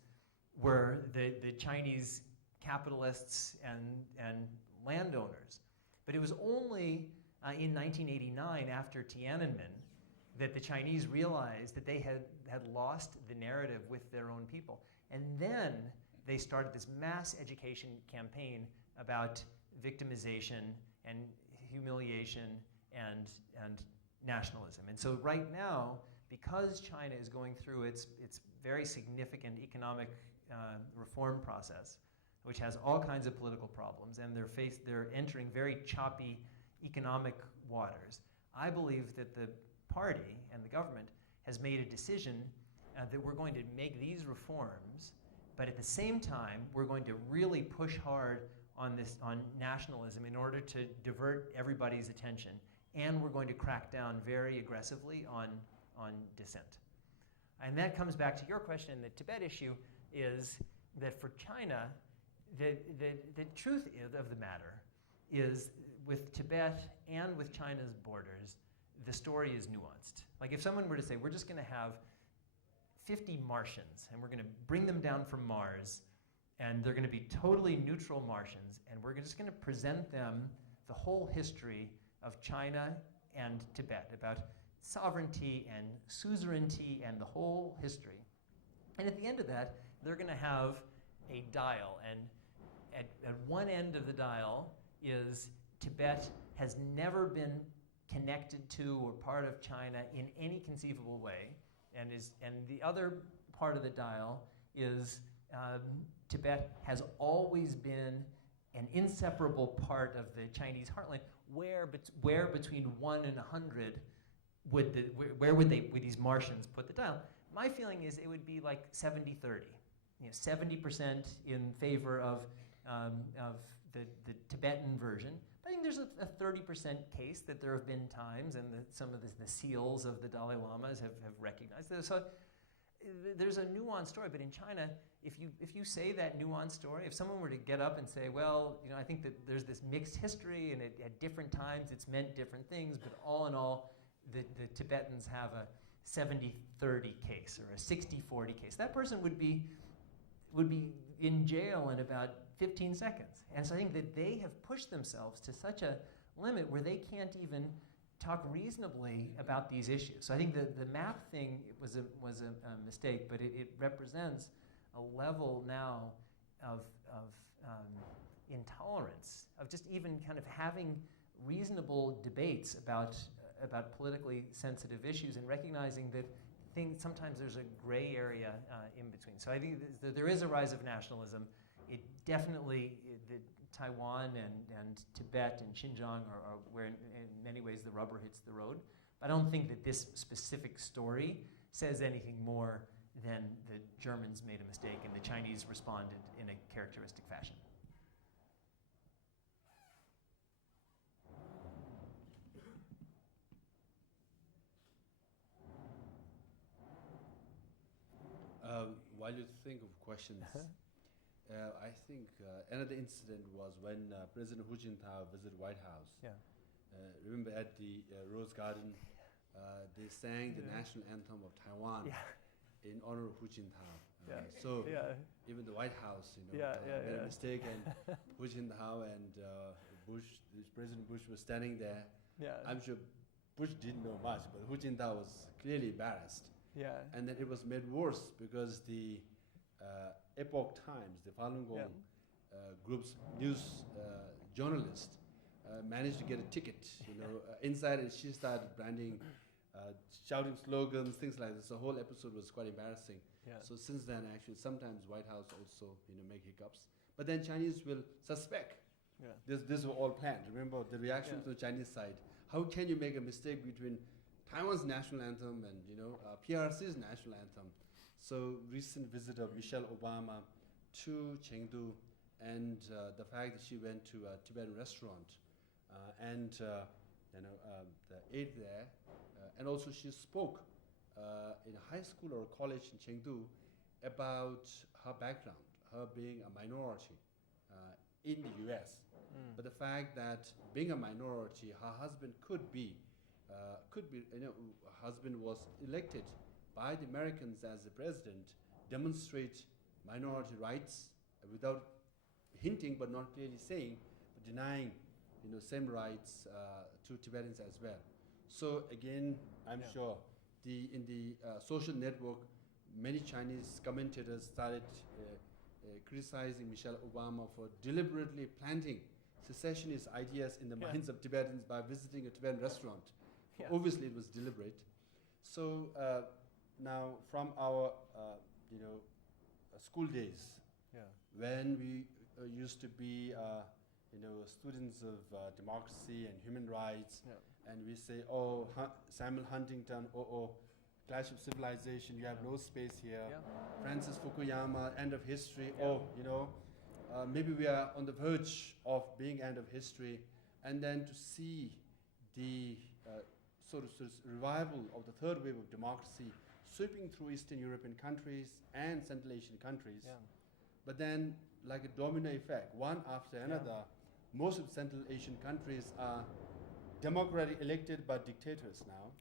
were the Chinese capitalists and landowners. But it was only in 1989, after Tiananmen, that the Chinese realized that they had lost the narrative with their own people. And then they started this mass education campaign about victimization and humiliation and nationalism. And so right now, because China is going through its very significant economic reform process, which has all kinds of political problems, and they're entering very choppy economic waters, I believe that the party and the government has made a decision that we're going to make these reforms, but at the same time, we're going to really push hard on nationalism in order to divert everybody's attention, and we're going to crack down very aggressively on dissent. And that comes back to your question. The Tibet issue is that for China, the truth of the matter is with Tibet and with China's borders, the story is nuanced. Like if someone were to say, we're just going to have 50 Martians, and we're going to bring them down from Mars, and they're going to be totally neutral Martians, and we're just going to present them the whole history of China and Tibet, about sovereignty and suzerainty and the whole history. And at the end of that, they're going to have a dial, and at one end of the dial is Tibet has never been connected to or part of China in any conceivable way, and the other part of the dial is Tibet has always been an inseparable part of the Chinese heartland. Where between 1 and 100 would these Martians put the dial? My feeling is it would be like 70-30. 70% in favor of the Tibetan version. I think there's a 30% case that there have been times, and some of the seals of the Dalai Lamas have recognized this. So there's a nuanced story, but in China, if you say that nuanced story, if someone were to get up and say, well, I think that there's this mixed history, and at different times it's meant different things, but all in all, the Tibetans have a 70-30 case or a 60-40 case, that person would be in jail in about 15 seconds. And so I think that they have pushed themselves to such a limit where they can't even talk reasonably about these issues. So I think the map thing was a mistake, but it represents a level now of intolerance, of just even kind of having reasonable debates about politically sensitive issues, and recognizing that sometimes there's a gray area in between. So I think there is a rise of nationalism. It definitely, Taiwan and Tibet and Xinjiang are where in many ways the rubber hits the road. But I don't think that this specific story says anything more than the Germans made a mistake and the Chinese responded in a characteristic fashion. While you think of questions, I think another incident was when President Hu Jintao visited White House. Yeah. Remember at the Rose Garden, they sang the national anthem of Taiwan in honor of Hu Jintao. So Yeah. even the White House, made a mistake, and Hu Jintao and President Bush was standing there. Yeah. I'm sure Bush didn't know much, but Hu Jintao was clearly embarrassed. Yeah. And then it was made worse because the Epoch Times, the Falun Gong group's news journalist, managed to get a ticket. Inside it, she started branding, shouting slogans, things like this. The whole episode was quite embarrassing. Yeah. So since then, actually, sometimes White House also, make hiccups. But then Chinese will suspect this was all planned. Remember the reaction from the Chinese side. How can you make a mistake between Taiwan's national anthem and PRC's national anthem? So recent visit of Michelle Obama to Chengdu, and the fact that she went to a Tibetan restaurant and ate there, and also she spoke in a high school or a college in Chengdu about her background, her being a minority in the U.S. But the fact that being a minority, her husband could be, her husband was elected by the Americans as the president, demonstrate minority rights without hinting but not clearly saying, but denying, same rights to Tibetans as well. So again, I'm sure in the social network, many Chinese commentators started criticizing Michelle Obama for deliberately planting secessionist ideas in the minds of Tibetans by visiting a Tibetan restaurant. Yeah. Obviously, it was deliberate. So now, from our school days, when we used to be students of democracy and human rights, and we say, oh, Samuel Huntington, Clash of Civilization, you have no space here. Francis Fukuyama, end of history. Maybe we are on the verge of being end of history. And then to see the sort of revival of the third wave of democracy sweeping through Eastern European countries and Central Asian countries. But then, like a domino effect, one after another, most of the Central Asian countries are democratically elected but dictators now.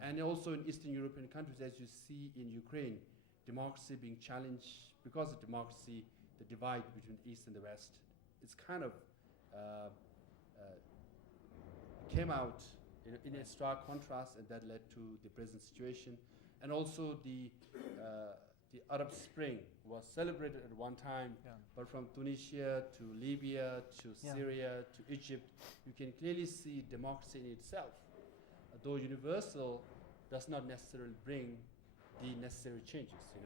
And also in Eastern European countries, as you see in Ukraine, democracy being challenged because of democracy, the divide between the East and the West. It's kind of came out in a stark contrast, and that led to the present situation. And also the Arab Spring was celebrated at one time, but from Tunisia to Libya to Syria to Egypt, you can clearly see democracy in itself, though universal, does not necessarily bring the necessary changes,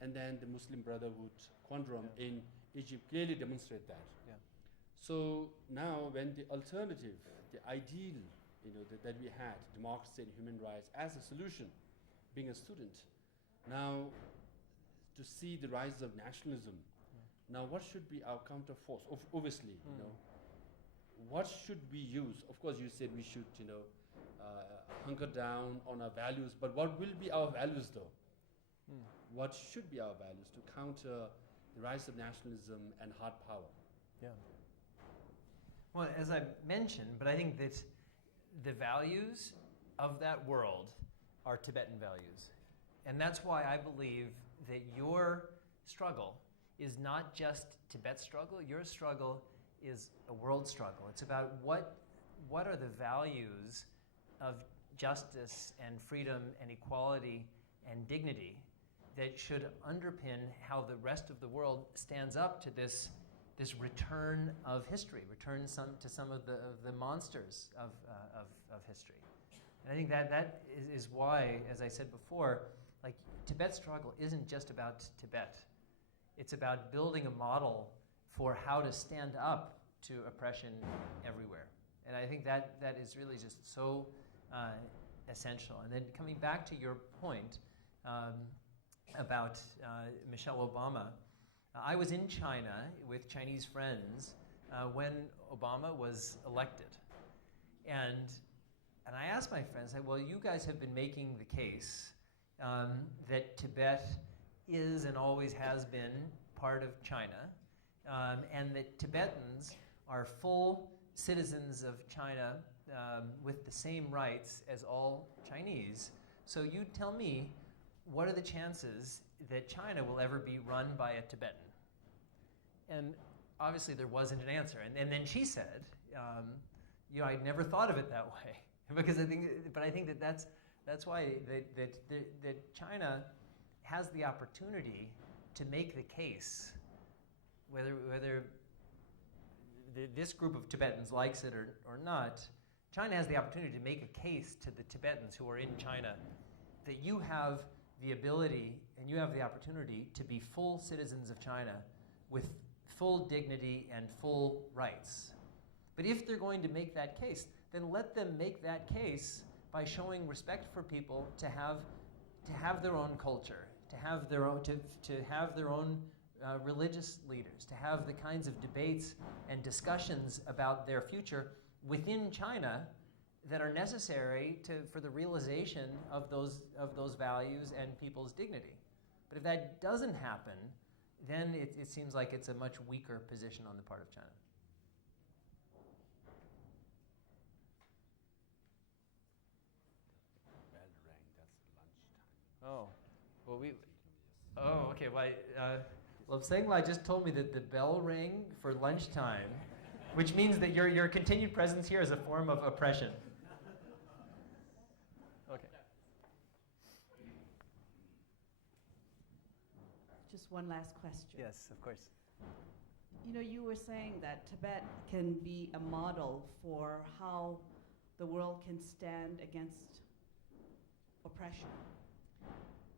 And then the Muslim Brotherhood quantum in Egypt clearly demonstrate that. So now when the alternative, the ideal, that we had, democracy and human rights as a solution, being a student, now to see the rise of nationalism, now what should be our counter force? Obviously, what should we use? Of course, you said we should, hunker down on our values, but what will be our values though? What should be our values to counter the rise of nationalism and hard power? Well, as I mentioned, but I think that the values of that world are Tibetan values. And that's why I believe that your struggle is not just Tibet's struggle. Your struggle is a world struggle. It's about what are the values of justice and freedom and equality and dignity that should underpin how the rest of the world stands up to this return of history, return to some of the monsters of history. And I think that is why, as I said before, like Tibet's struggle isn't just about Tibet. It's about building a model for how to stand up to oppression everywhere. And I think that is really just so essential. And then coming back to your point about Michelle Obama, I was in China with Chinese friends when Obama was elected. And I asked my friends, well, you guys have been making the case that Tibet is and always has been part of China, and that Tibetans are full citizens of China with the same rights as all Chinese. So you tell me, what are the chances that China will ever be run by a Tibetan? And obviously there wasn't an answer. And then she said, I never thought of it that way. Because I think that's why that China has the opportunity to make the case, whether this group of Tibetans likes it or not. China has the opportunity to make a case to the Tibetans who are in China that you have the ability and you have the opportunity to be full citizens of China with full dignity and full rights. But if they're going to make that case, then let them make that case by showing respect for people to have their own culture, to have their own religious leaders, to have the kinds of debates and discussions about their future within China that are necessary for the realization of those values and people's dignity. But if that doesn't happen, then it seems like it's a much weaker position on the part of China. Bell rang, that's lunchtime. Oh, well okay. Well, Senglai just told me that the bell rang for lunchtime, which means that your continued presence here is a form of oppression. Okay. Just one last question. Yes, of course. You were saying that Tibet can be a model for how the world can stand against oppression.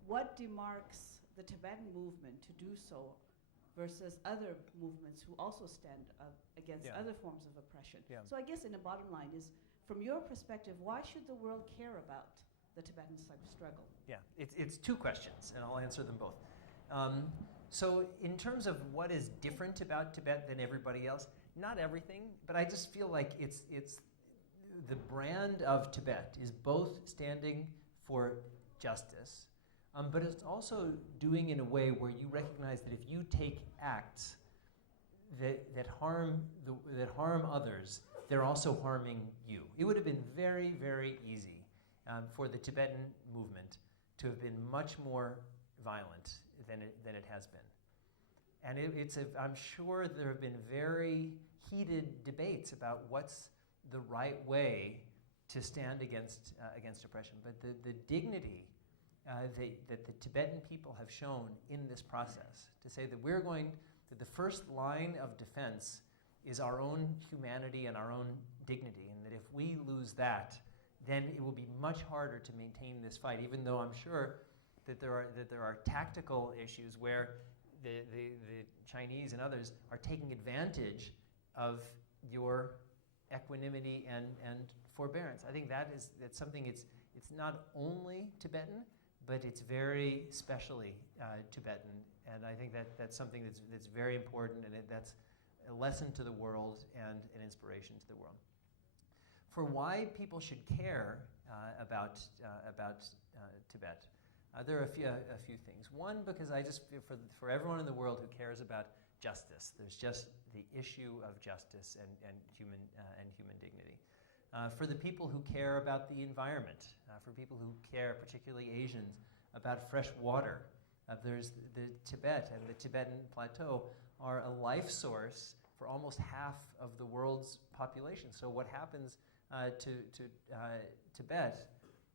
What demarks the Tibetan movement to do so versus other movements who also stand against other forms of oppression? Yeah. So I guess in the bottom line is, from your perspective, why should the world care about the Tibetan struggle? Yeah, it's two questions, and I'll answer them both. So in terms of what is different about Tibet than everybody else, not everything, but I just feel like it's the brand of Tibet is both standing for justice, but it's also doing in a way where you recognize that if you take acts that harm others, they're also harming you. It would have been very, very easy for the Tibetan movement to have been much more violent than it has been. And I'm sure there have been very heated debates about what's the right way to stand against oppression. But the dignity that the Tibetan people have shown in this process, to say that the first line of defense is our own humanity and our own dignity, and that if we lose that, then it will be much harder to maintain this fight, even though I'm sure that there are tactical issues where the Chinese and others are taking advantage of your equanimity and forbearance. I think that's something. It's not only Tibetan, but it's very specially Tibetan, and I think that's something that's very important, and that's a lesson to the world and an inspiration to the world. For why people should care about Tibet, there are a few things. One, because I just feel for everyone in the world who cares about justice, there's just the issue of justice and human dignity. For the people who care about the environment, for people who care, particularly Asians, about fresh water, there's the Tibet and the Tibetan Plateau are a life source for almost half of the world's population. So what happens to Tibet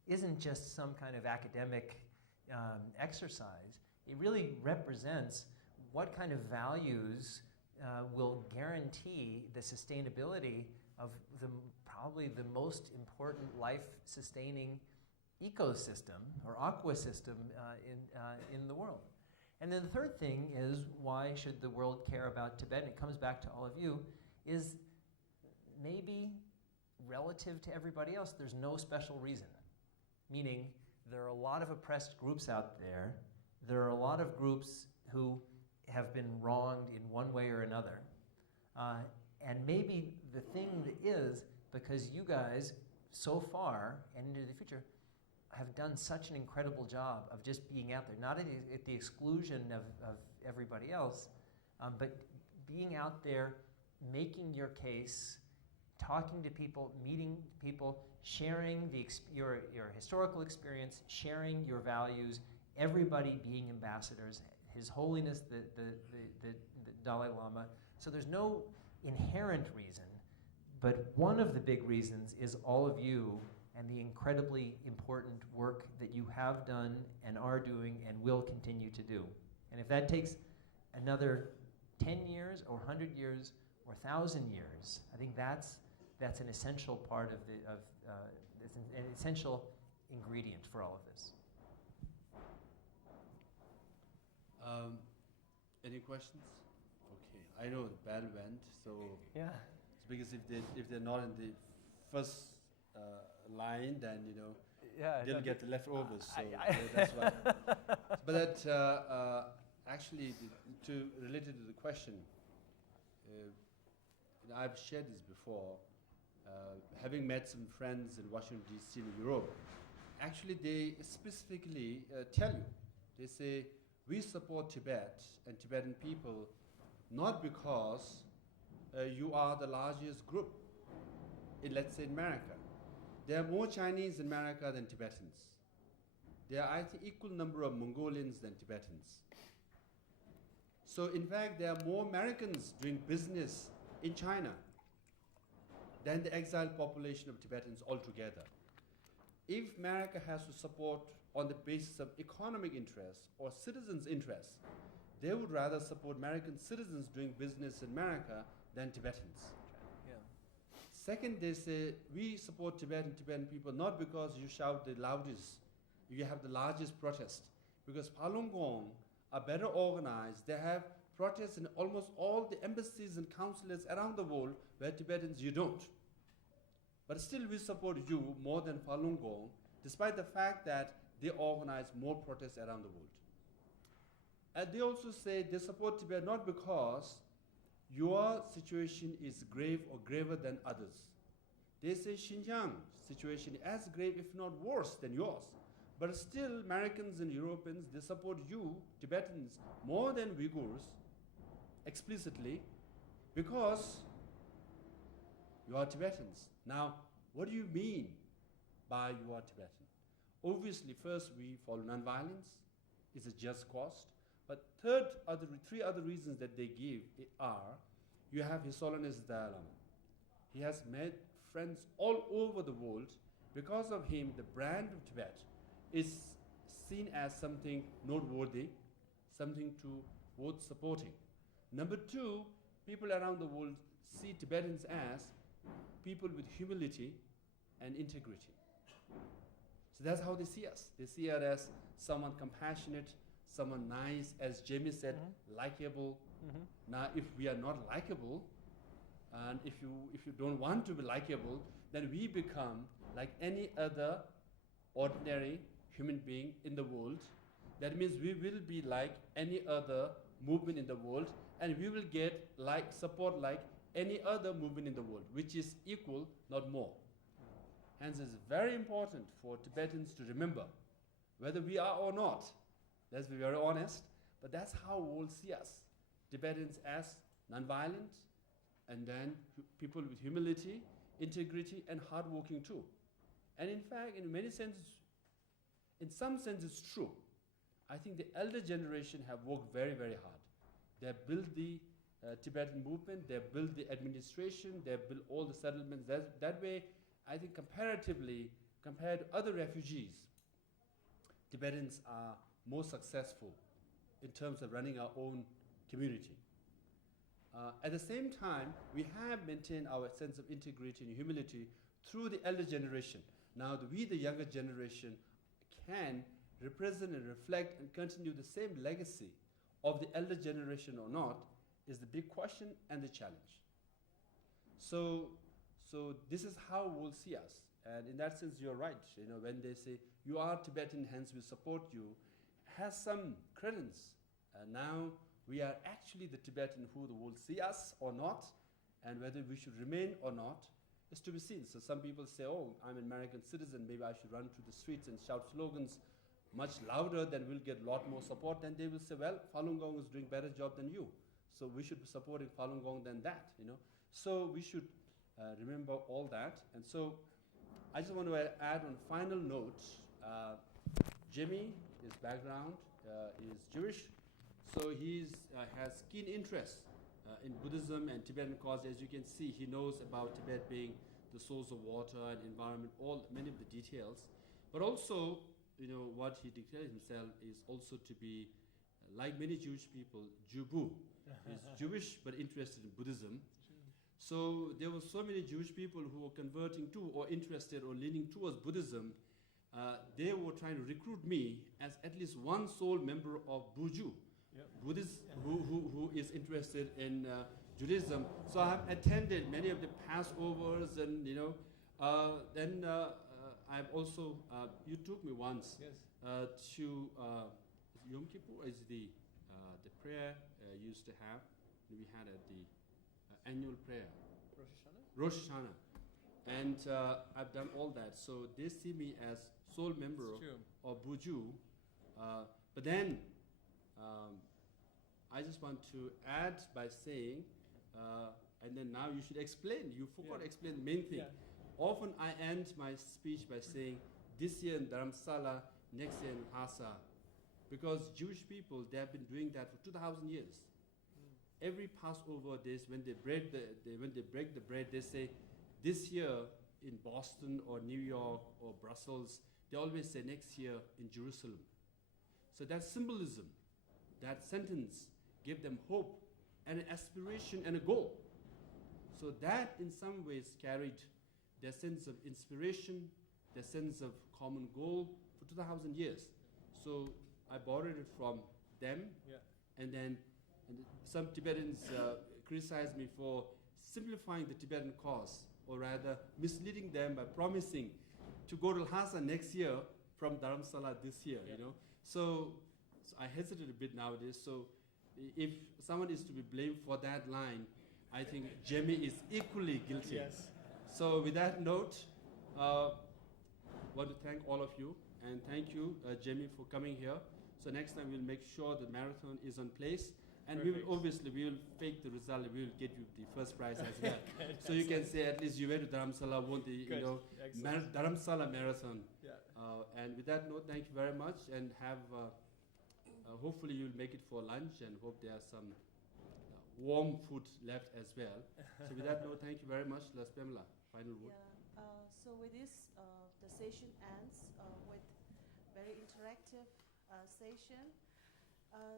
isn't just some kind of academic exercise. It really represents what kind of values will guarantee the sustainability of probably the most important life-sustaining ecosystem or aquasystem in the world. And then the third thing is, why should the world care about Tibet? And it comes back to all of you, is maybe relative to everybody else, there's no special reason. Meaning, there are a lot of oppressed groups out there. There are a lot of groups who have been wronged in one way or another. And maybe the thing is, because you guys, so far and into the future, have done such an incredible job of just being out there, not at the exclusion of everybody else, but being out there, making your case, talking to people, meeting people, sharing your historical experience, sharing your values, everybody being ambassadors, His Holiness the Dalai Lama. So there's no inherent reason, but one of the big reasons is all of you and the incredibly important work that you have done and are doing and will continue to do. And if that takes another 10 years or 100 years or 1,000 years, I think that's an essential part of it's an essential ingredient for all of this. Any questions? Okay, I know the bell went, so Yeah. it's because if they're not in the first line, then Yeah. they'll get the leftovers. So that's why. But that actually, related to the question, I've shared this before. Having met some friends in Washington D.C. in Europe, actually they specifically tell you, they say, we support Tibet and Tibetan people not because you are the largest group in, let's say, America. There are more Chinese in America than Tibetans. There are, I think, equal number of Mongolians than Tibetans. So in fact, there are more Americans doing business in China than the exiled population of Tibetans altogether. If America has to support on the basis of economic interests or citizens' interests, they would rather support American citizens doing business in America than Tibetans. Yeah. Second, they say, we support Tibetan people not because you shout the loudest, you have the largest protest, because Falun Gong are better organized. They have protests in almost all the embassies and consulates around the world, where Tibetans you don't. But still we support you more than Falun Gong, despite the fact that they organize more protests around the world. And they also say they support Tibet not because your situation is grave or graver than others. They say Xinjiang situation as grave, if not worse, than yours. But still, Americans and Europeans, they support you, Tibetans, more than Uyghurs, explicitly, because you are Tibetans. Now, what do you mean by you are Tibetan? Obviously, first, we follow nonviolence. It's a just cause. But three other reasons that they give are, you have His Holiness the Dalai Lama. He has made friends all over the world. Because of him, the brand of Tibet is seen as something noteworthy, something worth supporting. Number two, people around the world see Tibetans as people with humility and integrity. So that's how they see us. They see us as someone compassionate, someone nice, as Jamie said, likable. Now, if we are not likable, and if you don't want to be likable, then we become like any other ordinary human being in the world. That means we will be like any other movement in the world, and we will get support like any other movement in the world, which is equal, not more. Hence, it's very important for Tibetans to remember, whether we are or not, let's be very honest, but that's how we will see us. Tibetans as nonviolent, and then people with humility, integrity, and hardworking too. And in fact, in some sense it's true. I think the elder generation have worked very, very hard. They have built the Tibetan movement, they have built the administration, they have built all the settlements. That way, I think comparatively, compared to other refugees, Tibetans are more successful in terms of running our own community. At the same time, we have maintained our sense of integrity and humility through the elder generation. Now, we, the younger generation, can represent and reflect and continue the same legacy of the elder generation or not is the big question and the challenge. So this is how we'll see us. And in that sense, you're right. When they say, you are Tibetan, hence we support you, has some credence. Now, we are actually the Tibetan who the world see us or not, and whether we should remain or not is to be seen. So some people say, oh, I'm an American citizen, maybe I should run to the streets and shout slogans much louder, then we'll get a lot more support. Then they will say, well, Falun Gong is doing better job than you, so we should be supporting Falun Gong than that. So we should remember all that. And so I just want to add on final note, Jimmy his background is Jewish, so he has keen interest in Buddhism and Tibetan cause. As you can see, he knows about Tibet being the source of water and environment, many of the details. But also, what he declared himself is also to be, like many Jewish people, Jubu. He's Jewish but interested in Buddhism. So there were so many Jewish people who were converting to or interested or leaning towards Buddhism. They were trying to recruit me as at least one sole member of Buju, Buddhist who is interested in Judaism. So I have attended many of the Passovers, and then I've also you took me once to Yom Kippur is the prayer used to have. We had at the annual prayer, Rosh Hashanah, and I've done all that. So they see me as sole member of Buju. But then I just want to add by saying, and then now you should explain. You forgot to explain the main thing. Yeah. Often I end my speech by saying, this year in Dharamsala, next year in Lhasa, because Jewish people, they have been doing that for 2,000 years. Every Passover days, when they break the bread, they say, this year in Boston or New York or Brussels, they always say next year in Jerusalem. So that symbolism, that sentence, gave them hope and an aspiration and a goal. So that in some ways carried their sense of inspiration, their sense of common goal for 2,000 years. So I borrowed it from them, and then some Tibetans criticized me for simplifying the Tibetan cause, or rather misleading them by promising to go to Lhasa next year from Dharamsala this year, So I hesitate a bit nowadays. So if someone is to be blamed for that line, I think Jemmy is equally guilty. Yes. So with that note, want to thank all of you, and thank you, Jemmy, for coming here. So next time we'll make sure the marathon is on place, and we will fake the result. We will get you the first prize as well. So you can say at least you went to Dharamsala, won the Dharamsala marathon. Yeah. And with that note, thank you very much, and have hopefully you'll make it for lunch, and hope there are some warm food left as well. So with that note, thank you very much. Las Pamela, final word. So with this, the session ends with very interactive session.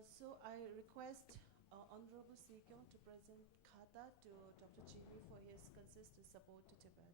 So I request Honorable Sikyo to present Khata to Dr. Jimmy for his consistent support to Tibet.